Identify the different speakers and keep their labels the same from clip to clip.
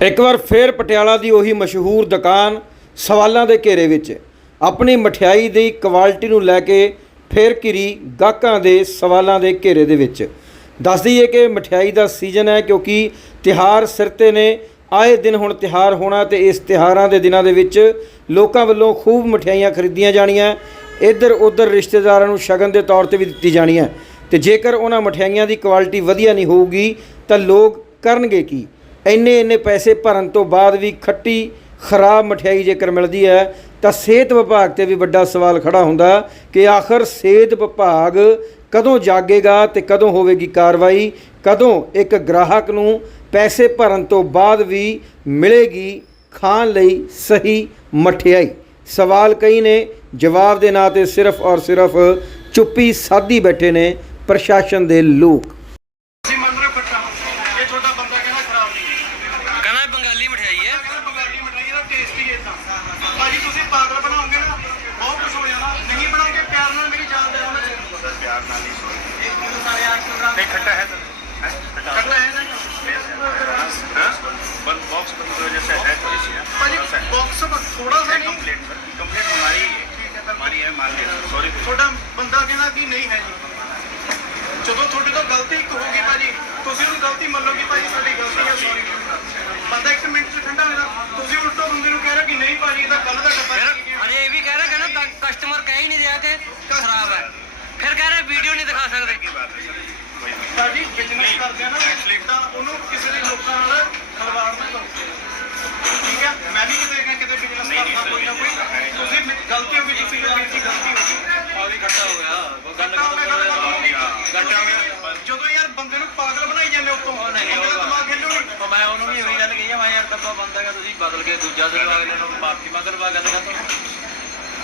Speaker 1: ਇੱਕ ਵਾਰ ਫੇਰ ਪਟਿਆਲਾ ਦੀ ਉਹੀ ਮਸ਼ਹੂਰ ਦੁਕਾਨ ਸਵਾਲਾਂ ਦੇ ਘੇਰੇ ਵਿੱਚ। ਆਪਣੀ ਮਠਿਆਈ ਦੀ ਕੁਆਲਿਟੀ ਨੂੰ ਲੈ ਕੇ ਫੇਰ ਘਿਰੀ ਗਾਹਕਾਂ ਦੇ ਸਵਾਲਾਂ ਦੇ ਘੇਰੇ ਦੇ ਵਿੱਚ। ਦੱਸ ਦਈਏ ਕਿ ਮਠਿਆਈ ਦਾ ਸੀਜ਼ਨ ਹੈ ਕਿਉਂਕਿ ਤਿਹਾਰ ਸਿਰ ਤੇ ਨੇ, ਆਏ ਦਿਨ ਹੁਣ ਤਿਹਾਰ ਹੋਣਾ ਤੇ ਇਸ ਤਿਹਾਰਾਂ ਦੇ ਦਿਨਾਂ ਦੇ ਵਿੱਚ ਲੋਕਾਂ ਵੱਲੋਂ ਖੂਬ ਮਠਿਆਈਆਂ ਖਰੀਦੀਆਂ ਜਾਣੀਆਂ ਇੱਧਰ ਉੱਧਰ ਰਿਸ਼ਤੇਦਾਰਾਂ ਨੂੰ ਸ਼ਗਨ ਦੇ ਤੌਰ ਤੇ ਵੀ ਦਿੱਤੀ ਜਾਣੀਆਂ ਤੇ ਜੇਕਰ ਉਹਨਾਂ ਮਠਿਆਈਆਂ ਦੀ ਕੁਆਲਿਟੀ ਵਧੀਆ ਨਹੀਂ ਹੋਊਗੀ ਤਾਂ ਲੋਕ ਕਰਨਗੇ ਕੀ? ਇੰਨੇ ਇੰਨੇ ਪੈਸੇ ਭਰਨ ਤੋਂ ਬਾਅਦ ਵੀ ਖੱਟੀ, ਖਰਾਬ ਮਠਿਆਈ ਜੇਕਰ ਮਿਲਦੀ ਹੈ, ਤਾਂ ਸਿਹਤ ਵਿਭਾਗ ਤੇ ਵੀ ਵੱਡਾ ਸਵਾਲ ਖੜਾ ਹੁੰਦਾ ਕਿ ਆਖਰ ਸਿਹਤ ਵਿਭਾਗ ਕਦੋਂ ਜਾਗੇਗਾ ਤੇ ਕਦੋਂ ਹੋਵੇਗੀ ਕਾਰਵਾਈ, ਕਦੋਂ ਇੱਕ ਗ੍ਰਾਹਕ ਨੂੰ ਪੈਸੇ ਭਰਨ ਤੋਂ ਬਾਅਦ ਵੀ ਮਿਲੇਗੀ ਖਾਣ ਲਈ ਸਹੀ ਮਠਿਆਈ? ਸਵਾਲ ਕਈ ਨੇ, ਜਵਾਬ ਦੇ ਨਾਂ ਤੇ ਸਿਰਫ ਔਰ ਸਿਰਫ ਚੁੱਪੀ ਸਾਦੀ ਬੈਠੇ ਨੇ ਪ੍ਰਸ਼ਾਸਨ ਦੇ ਲੋਕ।
Speaker 2: ਖੱਟਾ ਹੈ ਨਾ
Speaker 3: वन बॉक्स बंद की वजह से है थोड़ी सी
Speaker 2: ਭਾਜੀ ਬਾਕਸ ਥੋੜਾ ਸਾ ਨਹੀਂ
Speaker 3: कंप्लीट सर कंप्लीट हमारी ही है हमारी है मान लीजिए सॉरी
Speaker 2: ਤੁਹਾਡਾ ਬੰਦਾ ਕਹਿੰਦਾ ਕਿ ਨਹੀਂ ਹੈ ਜੀ ਜਦੋਂ ਤੁਹਾਡੇ ਤੋਂ ਗਲਤੀ ਇੱਕ ਹੋਊਗੀ ਭਾਜੀ ਤੁਸੀਂ ਉਹਨੂੰ ਗਲਤੀ ਮੰਨੋਗੇ ਭਾਜੀ ਸਾਡੀ ਗਲਤੀ ਹੈ ਸੌਰੀ ਬੰਦਾ ਇੱਕ ਫਿਰ ਕਹਿ ਰਹੇ ਵੀਡੀਓ ਨਹੀਂ
Speaker 4: ਦਿਖਾ
Speaker 2: ਸਕਦੇ ਕੀ
Speaker 4: ਬਾਤ ਹੈ ਸਰ
Speaker 2: ਸਾਡੀ ਬਿਜ਼ਨਸ ਕਰਦੇ ਆ ਨਾ ਤਾਂ ਉਹਨੂੰ ਕਿਸੇ ਦੇ ਲੋਕਾਂ ਨਾਲ ਖਲਵਾੜ ਨਾ ਕਰੋ ਠੀਕ ਹੈ ਮੈਂ ਵੀ ਕਿਤੇ ਕਿਤੇ ਬਿਜ਼ਨਸ ਕਰਦਾ ਕੋਈ ਨਾ ਕੋਈ ਤੁਸੀਂ ਮੇਰੀ ਗਲਤੀ ਹੋ ਗਈ ਜੀ ਮੇਰੀ ਗਲਤੀ ਹੋ ਗਈ
Speaker 4: ਆਉਦੀ ਘਟਾ ਹੋਇਆ ਉਹ ਗੱਲ
Speaker 3: ਘਟਾ ਹੋਇਆ
Speaker 2: ਜਦੋਂ ਯਾਰ ਬੰਦੇ ਨੂੰ ਪਾਗਲ ਬਣਾਈ ਜਾਂਦੇ ਉਤੋਂ
Speaker 4: ਨਹੀਂ
Speaker 2: ਨਹੀਂ
Speaker 4: ਉਹਦਾ
Speaker 2: ਦਿਮਾਗ ਖੇਲੂ ਨਹੀਂ
Speaker 4: ਮੈਂ ਉਹਨੂੰ ਵੀ ਉਹੀ ਗੱਲ ਕਹੀ ਆ ਮੈਂ ਯਾਰ ਡੱਬਾ ਬੰਦਾ ਹੈਗਾ ਤੁਸੀਂ ਬਦਲ ਕੇ ਦੂਜਾ ਦਿਲਵਾ ਅਗਲੇ ਨੂੰ ਮਾਫੀ ਮੰਗਲਵਾ ਗੱਲ ਕਰ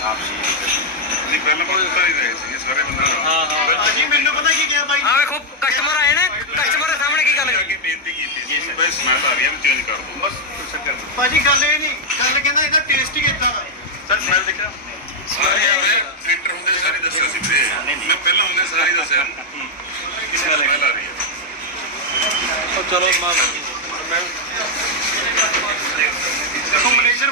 Speaker 3: ਅਸੀਂ ਪਹਿਲਾਂ ਕੋਈ ਉਤਾਰੀ ਰਹੇ ਸੀ ਸਾਰੇ ਬੰਦੇ
Speaker 4: ਹਾਂ ਹਾਂ।
Speaker 2: ਜੀ ਮੈਨੂੰ ਪਤਾ ਕੀ ਕਿਹਾ ਬਾਈ?
Speaker 4: ਆ ਵੇਖੋ ਕਸਟਮਰ ਆਏ ਨੇ ਕਸਟਮਰ ਦੇ ਸਾਹਮਣੇ ਕੀ ਗੱਲ
Speaker 3: ਜਾ ਕੇ ਬੇਨਤੀ ਕੀਤੀ ਸੀ ਬਸ ਮੈਂ ਤਾਂ ਆਰੀਆ ਨੂੰ ਚੇਂਜ ਕਰ ਦੂੰ ਬਸ। ਚੱਕਰ
Speaker 2: ਭਾਜੀ ਗੱਲ ਇਹ ਨਹੀਂ ਗੱਲ ਕਹਿੰਦਾ ਇਹਦਾ ਟੇਸਟ ਹੀ ਇਦਾਂ ਦਾ।
Speaker 3: ਸਰ ਸਮੈਲ ਦੇਖਿਆ? ਸਾਰੇ ਆਵੇ ਪ੍ਰਿੰਟਰ ਹੁੰਦੇ ਸਾਰੇ ਦੱਸਿਆ ਸੀ ਤੇ ਮੈਂ ਪਹਿਲਾਂ ਹੁੰਦੇ ਸਾਰੇ ਦੱਸਿਆ। ਕਿਸ ਨਾਲ ਸਮੈਲ ਆ ਰਹੀ ਹੈ।
Speaker 4: ਚਲੋ ਮਾਂ ਮੈਂ ਕੰਬੀਨੇਸ਼ਨ